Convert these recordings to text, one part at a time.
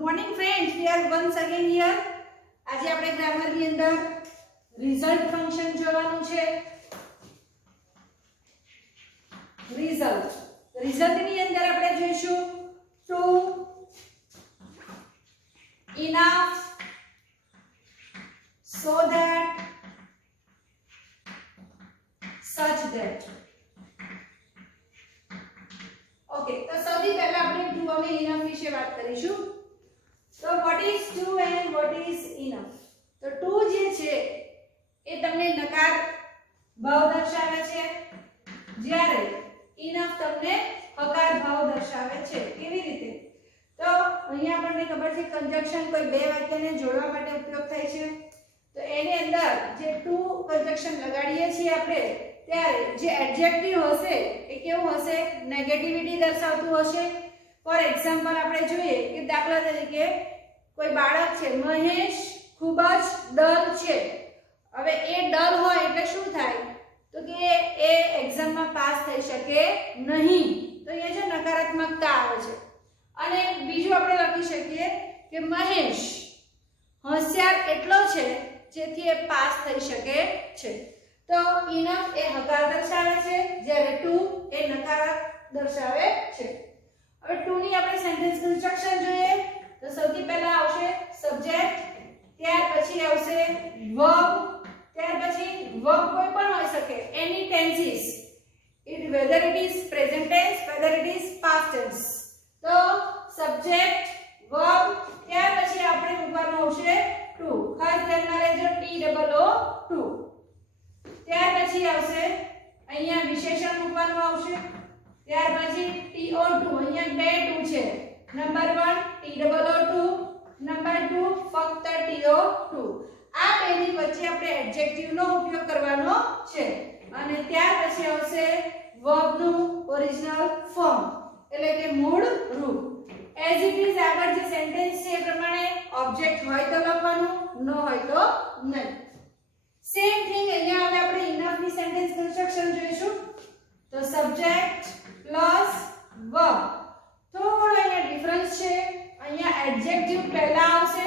Morning friends, we are once again here. આજે આપણે grammar ની અંદર રિઝલ્ટ ફંક્શન જોવાનું છે. રિઝલ્ટ ની અંદર આપણે જોઈશું two, enough, so that, such that. Okay, તો સૌથી પહેલા આપણે ટુ અને ઇનફ વિશે વાત કરીશું. તો what is true and what is enough? તો true જે છે એ તમને નકાર ભાવ દર્શાવે છે, જ્યારે enough તમને હકાર ભાવ દર્શાવે છે. કેવી રીતે? તો અહીંયા આપણને ખબર છે કંજક્શન કોઈ બે વાક્યને જોડવા માટે ઉપયોગ થાય છે. તો એની અંદર જે ટુ કંજક્શન લગાડીએ છીએ આપણે, ત્યારે જે એડજેક્ટિવ હશે એ કેવું હશે? નેગેટિવિટી દર્શાવતું હશે. ફોર એક્ઝામ્પલ આપણે જોઈએ કે દાખલા તરીકે કોઈ બાળક છે, મહેશ ખૂબ જ ડલ છે. હવે એ ડલ હોય એટલે શું થાય? તો કે એ એક્ઝામમાં પાસ થઈ શકે નહીં. તો એ જે નકારાત્મકતા આવે છે. અને બીજું આપણે લખી શકીએ કે મહેશ હોશિયાર એટલો છે જેથી એ પાસ થઈ શકે છે. તો ઇનફ એ હકાર દર્શાવે છે, જ્યારે ટુ એ નકાર દર્શાવે છે. હવે ટુ ની આપણે સેન્ટેન્સ કન્સ્ટ્રક્શન જોઈએ. તો સૌથી પહેલા આવશે સબ્જેક્ટ, ત્યાર પછી આવશે વર્બ, ત્યાર પછી વર્બ કોઈ પણ હોઈ શકે, એની tenses, whether it is present tense, whether it is past tense. તો સબ્જેક્ટ, વર્બ, ત્યાર પછી આપણે મૂકવાનું આવશે ટુ. ખાસ ધ્યાનમાં લેજો, TOO. ત્યાર પછી આવશે અહીંયા વિશેષણ મૂકવાનું આવશે. ત્યાર પછી TO2. અહીંયા બે ટુ છે, નંબર 1 TOO2, નંબર 2 ફક્ત TO2. આ બેની વચ્ચે આપણે એડજેક્ટિવ નો ઉપયોગ કરવાનો છે. અને ત્યાર પછી આવશે વર્બ નું ઓરિજિનલ ફોર્મ, એટલે કે મૂળ રૂપ. એઝ ઇટ ઇઝ આગળ જે સેન્ટેન્સ છે એ પ્રમાણે ઓબ્જેક્ટ હોય તો લખવાનું, ન હોય તો નહીં. સેમ થિંગ અહીંયા હવે આપણે ઇનફ ની સેન્ટેન્સ કન્સ્ટ્રક્શન જોઈશું. તો સબ્જેક્ટ પ્લસ વર્બ. થોડો અહીંયા ડિફરન્સ છે. અહીંયા એડજેક્ટિવ પહેલા આવશે,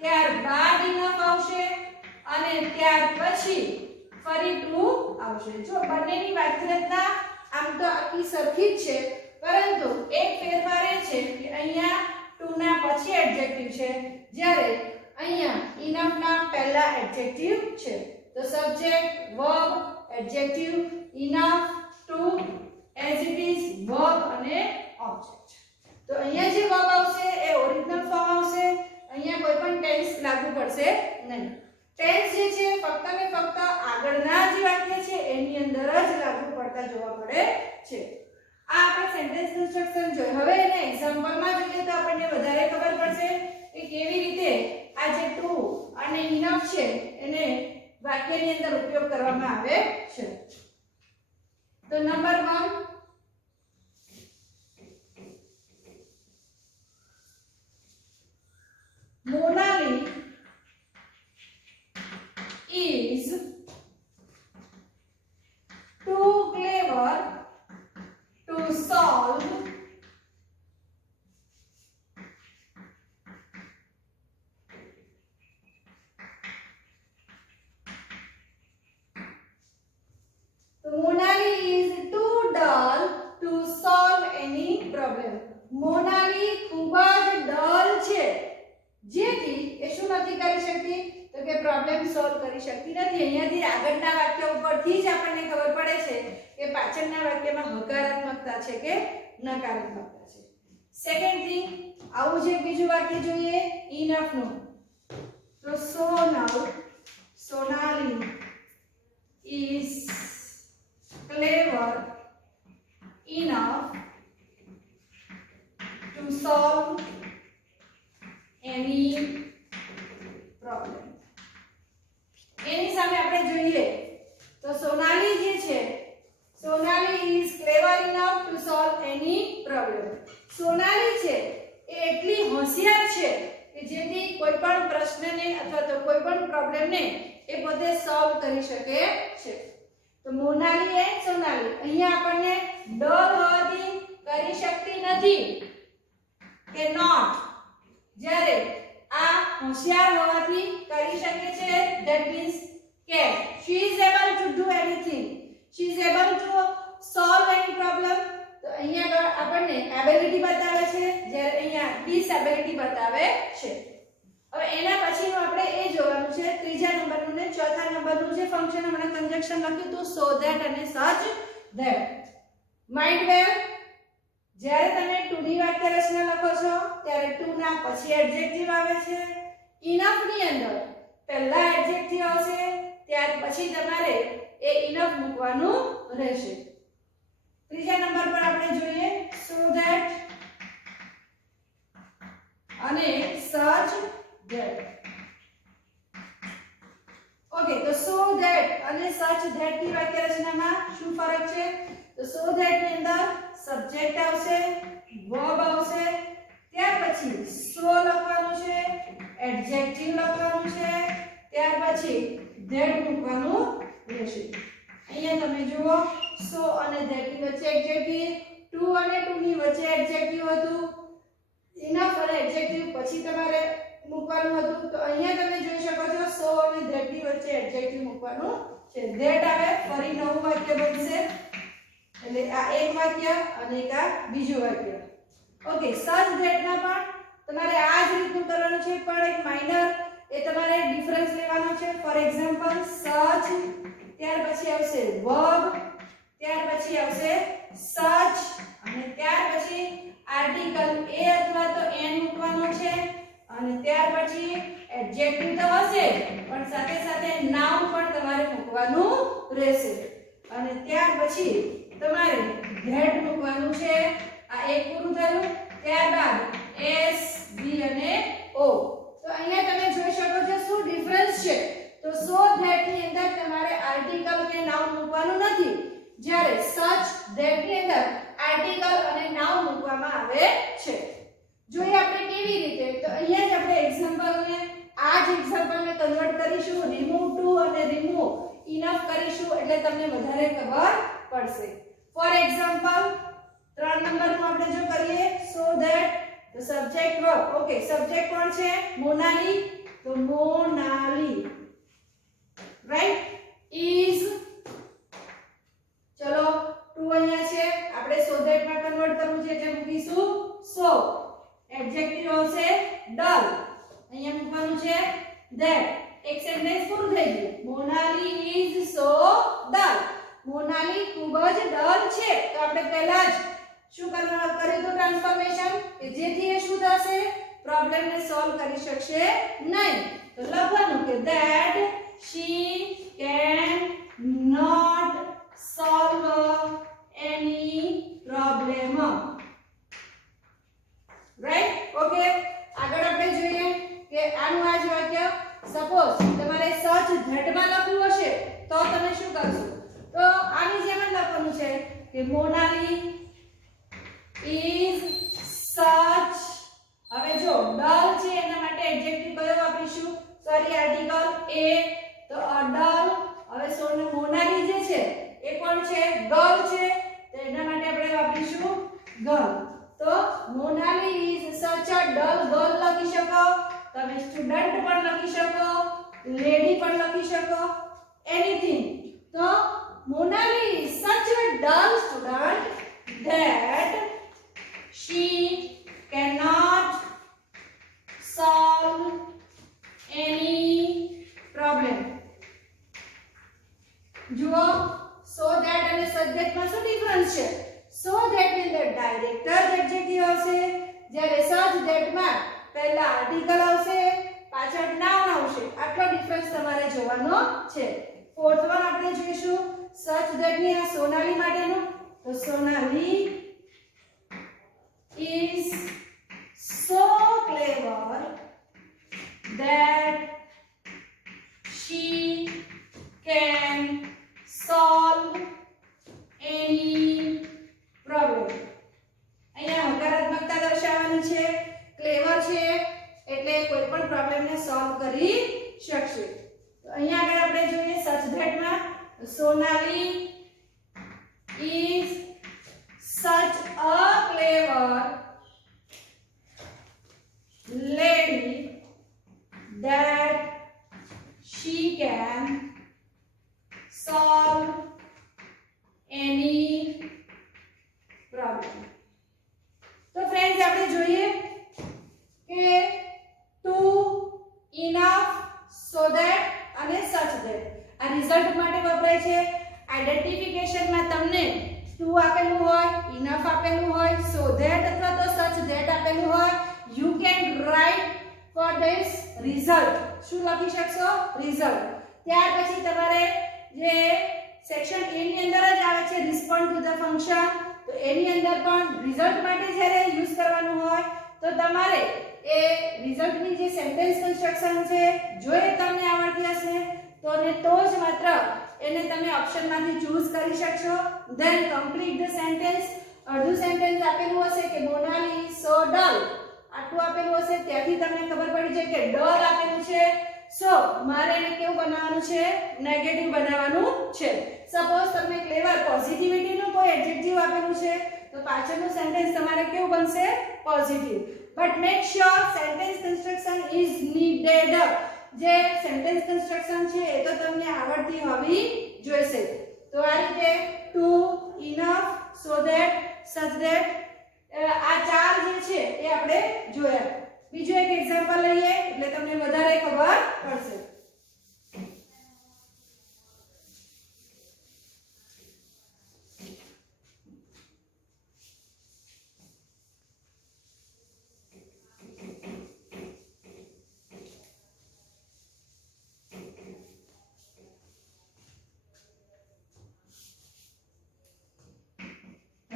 ત્યારબાદ ઇનફ આવશે, અને ત્યાર પછી ફરી ટુ આવશે. જો બંનેની વાક્યરચના આમ તો આખી સરખી જ છે, પરંતુ એક ફેરફાર એ છે કે અહીંયા ટુ ના પછી એડજેક્ટિવ છે, જ્યારે અહીંયા ઇનફ ના પહેલા એડજેક્ટિવ છે. તો subject, verb, adjective, enough, too, as it is, verb અને ઓબ્જેક્ટ. તો અહીંયા જે વર્બ આવશે એ ઓરિજિનલ ફોર્મ આવશે. અહીંયા કોઈ પણ ટેન્સ લાગુ પડશે નહીં. ટેન્સ જે છે ફક્ત ને ફક્ત આગળના જે વાક્ય છે એની અંદર જ લાગુ પડતા જોવા મળે છે. આ આપણે સેન્ટેન્સ કન્સ્ટ્રક્શન જોઈ. હવે એને એક્ઝામ્પલમાં જોઈએ તો આપણને વધારે ખબર પડશે કે કેવી રીતે આ જે ટુ અને ઇનફ છે એને વાક્યની અંદર ઉપયોગ કરવામાં આવે છે. તો number 1, Monali is too clever to solve Monali is too dull to solve any problem. Monali ખૂબ જ ડલ છે, જેથી એ શું નથી કરી શકતી? તો કે પ્રોબ્લેમ સોલ્વ કરી શકતી નથી. અહીંયાથી આગળના વાક્ય ઉપરથી જ આપણને ખબર પડે છે કે પાછળના વાક્યમાં હકારાત્મકતા છે કે નકારાત્મકતા છે. સેકન્ડ થિંગ, આવું જે બીજું વાક્ય જોઈએ ઇનફ નું. તો Sonali is clever enough to solve any problem. એની સામે આપણે જોઈએ તો સોનાલી જે છે, Sonali is clever enough to solve any problem. Sonali છે એ એટલી હોશિયાર છે કે જેથી કોઈ પણ પ્રશ્નને અથવા તો કોઈ પણ પ્રોબ્લેમને એ પોતે સોલ્વ કરી શકે છે. તો મોનાલી એન્ડ સોનાલી, અહીંયા આપણને ડર હોવાથી કરી શકતી નથી કે નોટ, જ્યારે આ હોશિયાર હોવાથી કરી શકે છે, that means કે she is able to do anything, she is able to solve any problem. તો અહીંયા આગળ આપણને એબિલિટી બતાવે છે, જ્યારે અહીંયા ડિસએબિલિટી બતાવે છે. હવે એના પછીનું આપણે એ જોવાનું છે ત્રીજા નંબરનું ને ચોથા નંબરનું જે ફંક્શન હમણાં કન્જક્શન લખ્યું હતું so that અને such that. માઇન્ડ વેલ, જ્યારે તમે ટુ ની વાક્ય રચના લખો છો ત્યારે ટુ ના પછી એડજેક્ટિવ આવે છે. ઇનફ ની અંદર પહેલા એડજેક્ટિવ આવશે, ત્યાર પછી તમારે એ ઇનફ મૂકવાનું રહેશે. ત્રીજા નંબર પર આપણે જોઈએ so that અને such that. ઓકે, તો so that અને such that ની વાક્ય રચનામાં શું ફરક છે? તો so that ની અંદર સબ્જેક્ટ આવશે, વર્બ આવશે, ત્યાર પછી so લખવાનું છે, એડજેક્ટિવ લખવાનું છે, ત્યાર પછી that મૂકવાનું રહેશે. અહીંયા તમે જુઓ so અને that ની વચ્ચે એડજેક્ટિવ, to અને to ની વચ્ચે એડજેક્ટિવ હતું, enough અને એડજેક્ટિવ પછી તમારે મૂકવાનું હતું. તો અહીંયા તમે જોઈ શકો છો so અને that ની વચ્ચે એડજેક્ટિવ મૂકવાનું છે. that આવે ફરી નવું વાક્ય બનશે, એટલે આ એક વાક્ય અને એક આ બીજું વાક્ય. ઓકે, such that માં પણ તમારે આ જ રીતનું કરવાનું છે, પણ એક માઇનર એ તમારે ડિફરન્સ લેવાનો છે. ફોર એક્ઝામ્પલ such, ત્યાર પછી આવશે verb, ત્યાર પછી આવશે such અને ત્યાર પછી આર્ટિકલ એ અથવા તો એન મૂકવાનો છે, અને ત્યાર પછી એડજેક્ટિવ તો હશે પણ સાથે સાથે નાઉન પણ તમારે મૂકવાનું રહેશે, અને ત્યાર પછી તમારે that મૂકવાનું છે. આ એક પૂરું થયું, ત્યારબાદ s b અને o. તો અહીંયા તમે જોઈ શકો છો શું ડિફરન્સ છે. તો so that ની અંદર તમારે આર્ટિકલ કે નાઉન મૂકવાનું નથી, જ્યારે such that ની અંદર આર્ટિકલ અને નાઉન મૂકવામાં આવે છે. જોઈએ આપણે કેવી રીતે. તો અહીંયા જ આપણે એક્ઝામ્પલને આ જ એક્ઝામ્પલને કન્વર્ટ કરીશું, remove to અને remove enough કરીશું એટલે તમને વધારે ખબર પડશે. ફોર એક્ઝામ્પલ 3 નંબરનું આપણે જો કરીએ so that, તો સબ્જેક્ટ વર્બ. ઓકે, સબ્જેક્ટ કોણ છે? મોનાલી. તો મોનાલી, રાઈટ. is, ચલો ટુ અહીંયા છે, આપણે so that માં કન્વર્ટ કરવું છે એટલે મૂકીશું so. એડજેક્ટિવ આવશે dull, અહીંયા મૂકવાનું છે that. એક સેન્ટેન્સ પૂરું થઈ ગયું. Monali is so dull. Monali ખૂબ જ ડલ છે. તો આપણે પહેલા જ શું કર્યું હતું ટ્રાન્સફોર્મેશન, કે જેથી એ શું થશે? પ્રોબ્લેમને સોલ્વ કરી શકશે નહીં. તો લખવાનું કે that she can not solve any problem. Right. Okay, આગળ આપણે જોઈએ કે આનું આ જ વાક્ય સપોઝ તમારે સચ ધટમાં લખવું હશે તો તમે શું કરશો? તો આની જેમ જ લખવાનું છે કે મોનાલી is such. હવે જો ડલ છે એના માટે એડજેક્ટિવ કયો વાપરીશું? સોરી, આર્ટિકલ એ. તો ડલ. હવે સોને મોનાલી જે છે એ કોણ છે? ગર્લ છે, તો એના માટે આપણે વાપરીશું ગર્લ. તો Monali is such a dull girl લખી શકો, તમે સ્ટુડન્ટ પણ લખી શકો, લેડી પણ લખી શકો, એનીથિંગ. તો Monali is such a dull student that she cannot solve any problem. જુઓ, so that અને such that માં શું ડિફરન્સ છે? so that ની અંદર ડાયરેક્ટ એડજેક્ટિવ આવશે, જ્યારે such that માં પહેલા આર્ટિકલ આવશે, પાછળ નાઉન આવશે. આટલો ડિફરન્સ તમારે જોવાનો છે. ફોર્થ વન આપણે જોઈશું such that ની આ સોનાલી માટેનું. તો Sonali is so clever that she can solve any problem. અહીંયા હકારાત્મકતા દર્શાવવાની છે. ક્લેવર છે એટલે કોઈ પણ પ્રોબ્લેમને સોલ્વ કરી શકશે. તો અહીંયા આગળ આપણે જોઈએ such that માં સોનાલી is such આઈડેન્ટિફિકેશનમાં તમને ટુ આપેલું હોય, ઇનફ આપેલું હોય, સો ધેટ અથવા તો સચ ધેટ આપેલું હોય, you can write for this result. શું લખી શકશો? રિઝલ્ટ. ત્યાર પછી તમારે જે સેક્શન એ ની અંદર જ આવે છે રિસ્પોન્ડ ટુ ધ ફંક્શન, તો એની અંદર પણ રિઝલ્ટ માટે જ્યારે યુઝ કરવાનું હોય તો તમારે એ રિઝલ્ટની જે સેન્ટેન્સ કન્સ્ટ્રક્શન છે જો એ તમને આવડતી હશે તો જ માત્ર એને તમે ઓપ્શનમાંથી ચૂઝ કરી શકશો. Then complete the sentence. અડધું સેન્ટેન્સ આપેલું હશે કે મોનાલી સો ડલ, આટલું આપેલું હશે ત્યાંથી તમને ખબર પડી જાય કે ડલ આપેલું છે, સો મારે એને કેવું બનાવવાનું છે? નેગેટિવ બનાવવાનું છે. સપોઝ તમને ક્લેવર પોઝિટિવિટીનું કોઈ એડજેક્ટિવ આપેલું છે તો પાછળનું સેન્ટેન્સ તમારે કેવું બનશે? Positive. But make sure sentence construction is needed. જે સેન્ટેન્સ કન્સ્ટ્રક્શન છે એ તો તમને આવડતી હોવી જોઈશે. તો આ રીતે too, enough, so that, such that, આ ચાર જે છે એ આપણે જોયા. બીજું એક એક્ઝામ્પલ લઈએ એટલે તમને વધારે ખબર પડશે.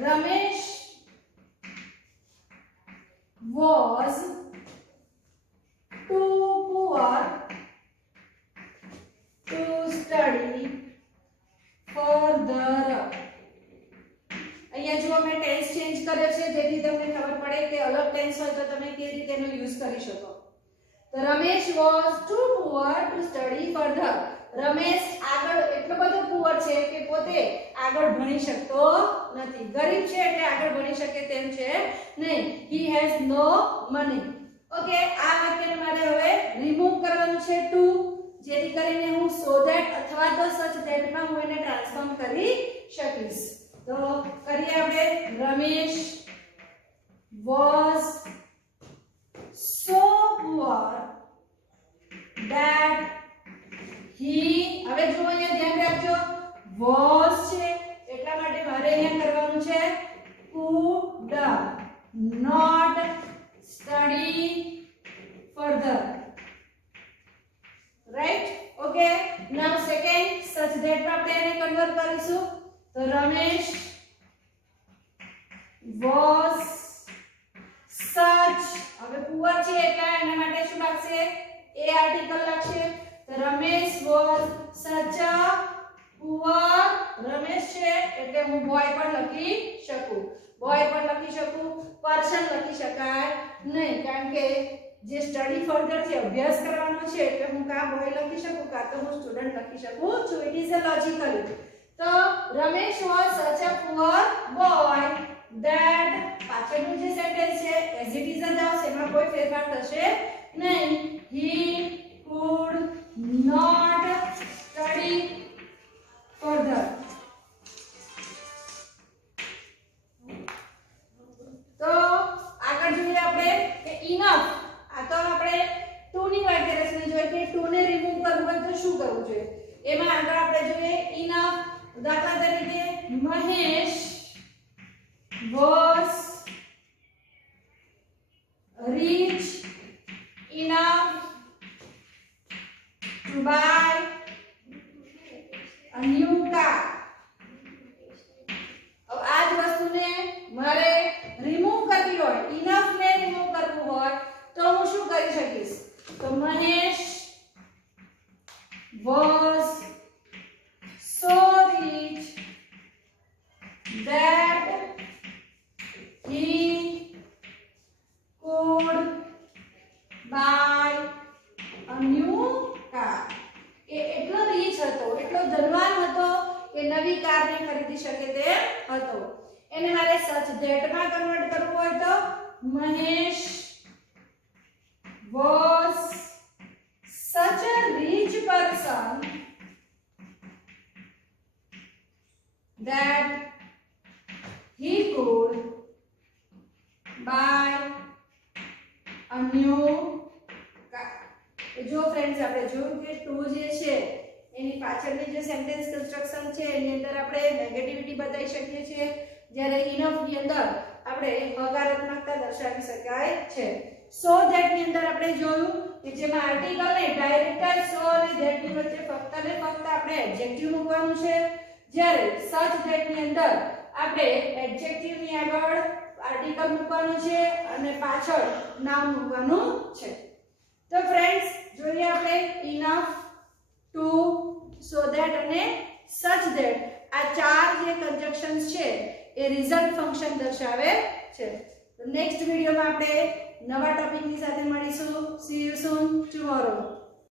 Ramesh was too poor to study further. અહીંયા જો મેં ટેન્સ ચેન્જ કર્યો છે જેથી તમને ખબર પડે કે અલગ ટેન્સ હોય તો તમે કેવી રીતે એનો યુઝ કરી શકો. તો Ramesh was too poor to study further. Ramesh આગળ એટલો બધો પુઅર છે કે પોતે આગળ ભણી શકતો નથી. ગરીબ છે એટલે આગળ ભણી શકે તેમ છે નહીં. he has no money. Okay, આ વાક્યને મારે હવે રિમૂવ કરવાનું છે ટુ, જેથી કરીને હું સો ધેટ અથવા તો સચ ધેટ માં હું એને ટ્રાન્સફોર્મ કરી શકીશ. તો કરીએ આપણે. Ramesh was so poor that he, હવે જો અહીંયા ધ્યાન રાખજો was છે એટલા માટે મારે અહીંયા કરવાનું છે could not study further. right? okay, now second such that માં આપણે એને કન્વર્ટ કરીશું. તો રમેશ was such, હવે પુઅર છે એટલે એના માટે શું લાગશે? એ આર્ટિકલ લાગશે. તો Ramesh was such a poor, Ramesh છે એટલે હું બોય પણ લખી શકું, બોય પણ લખી શકું, પર્સન લખી શકાય નહીં, કારણ કે જે સ્ટડી ફર્ધર છે અભ્યાસ કરવાનો છે એટલે હું કા બોય લખી શકું કા તો હું સ્ટુડન્ટ લખી શકું છું. It is a logical. તો Ramesh was such a poor boy that પાછળનું જે સેન્ટેન્સ છે એઝ ઇટ ઇઝ જ આવશે, એમાં કોઈ ફેરફાર થશે નહીં. he could not study further. તો આગળ જોઈએ આપણે કે ઇનફ. આ તો આપણે ટુ ની વાક્ય રચના જોઈએ કે ટુ ને રિમૂવ કરવું હોય તો શું કરવું જોઈએ. એમાં આગળ આપણે જોઈએ ઇનફ. દાખલા તરીકે Mahesh was rich enough to buy a new car. अब આ જ વસ્તુને મારે રિમૂવ કરવી હોય, ઇનફ ને રિમૂવ કરવું હોય તો હું શું કરી શકીશ? તો Mahesh was so rich that he could buy a new car. એ એટલો રીચ હતો, એટલો ધનવાન હતો કે નવી કારને ખરીદી શકે તે હતો. એને મારે સચ ધેટ માં કન્વર્ટ કરવું હોય તો Mahesh was such a rich person that he could buy a new car. જો ફ્રેન્ડ્સ આપણે જોયું કે ટુ જે છે એની પાછળની જે સેન્ટેન્સ કન્સ્ટ્રક્શન છે એની અંદર આપણે નેગેટિવિટી બતાવી શકીએ છીએ, જ્યારે ઇનફ ની અંદર આપણે હકારાત્મકતા દર્શાવી શકાય છે. સો ધેટ ની અંદર આપણે જોયું કે જેમાં આર્ટિકલ ને ડાયરેક્ટ સો અને ધેટ ની વચ્ચે ફક્ત ને ફક્ત આપણે એડજેક્ટિવ મૂકવાનું છે, જ્યારે સચ ધેટ ની અંદર આપણે એડજેક્ટિવ ની આગળ આર્ટિકલ મૂકવાનું છે અને પાછળ નામ મૂકવાનું છે. તો ફ્રેન્ડ્સ જોઈએ આપણે ઇનફ, ટુ, સો ધેટ અને સચ ધેટ આ ચાર જે કન્જક્શન્સ છે એ રિઝલ્ટ ફંક્શન દર્શાવે છે. તો નેક્સ્ટ વિડિયોમાં આપણે નવા ટોપિકની સાથે